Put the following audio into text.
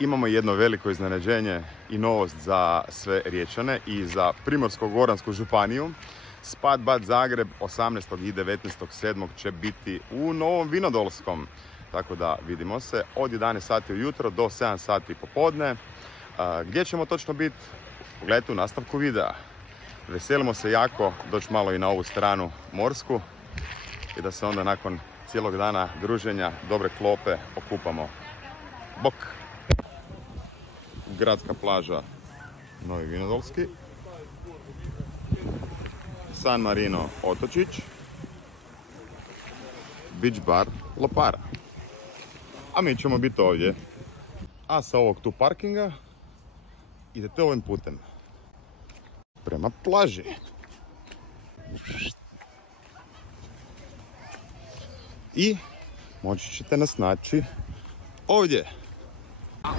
imamo jedno veliko iznenađenje i novost za sve Riječane i za Primorsko-goransku županiju. Spad Bad Zagreb 18. i 19.7. će biti u Novom Vinodolskom. Tako da vidimo se od 11 sati ujutro do 7 sati popodne. Gdje ćemo točno biti? Pogledajte u nastavku videa. Veselimo se jako doći malo i na ovu stranu morsku i da se onda nakon cijelog dana druženja, dobre klope, okupamo. Bok! Gradska plaža Novi Vinodolski, San Marino Otočić, Beach Bar Lopara. A mi ćemo biti ovdje. A sa ovog tu parkinga idete ovim putem prema plaži. I moći ćete nas naći ovdje. A